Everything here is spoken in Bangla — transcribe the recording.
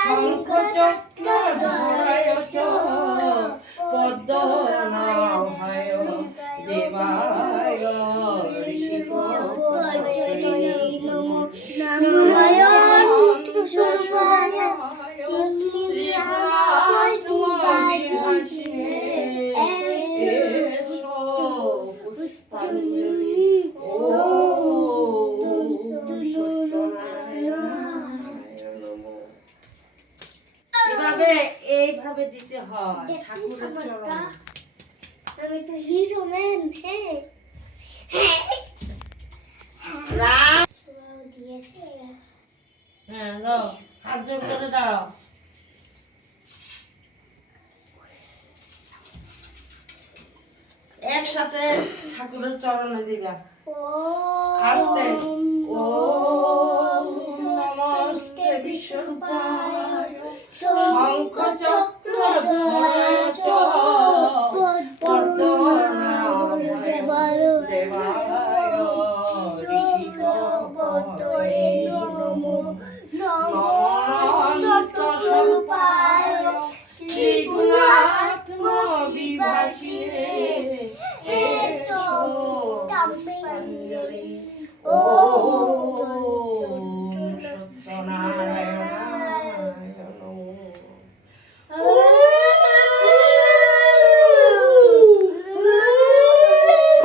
শঙ্খ চক্র ধরায় পদ্ম নাম হয় দেবায় ঋষিক এভাবে এইভাবে দিতে হয়। ঠাকুরের চরণ। আমি তো হিরো ম্যান হ্যাঁ। হ্যাঁ হ্যাঁ দাও হাত জোর করে দাঁড়াও। একসাথে ঠাকুরের চরণে ও আস্তে। ও Yeah.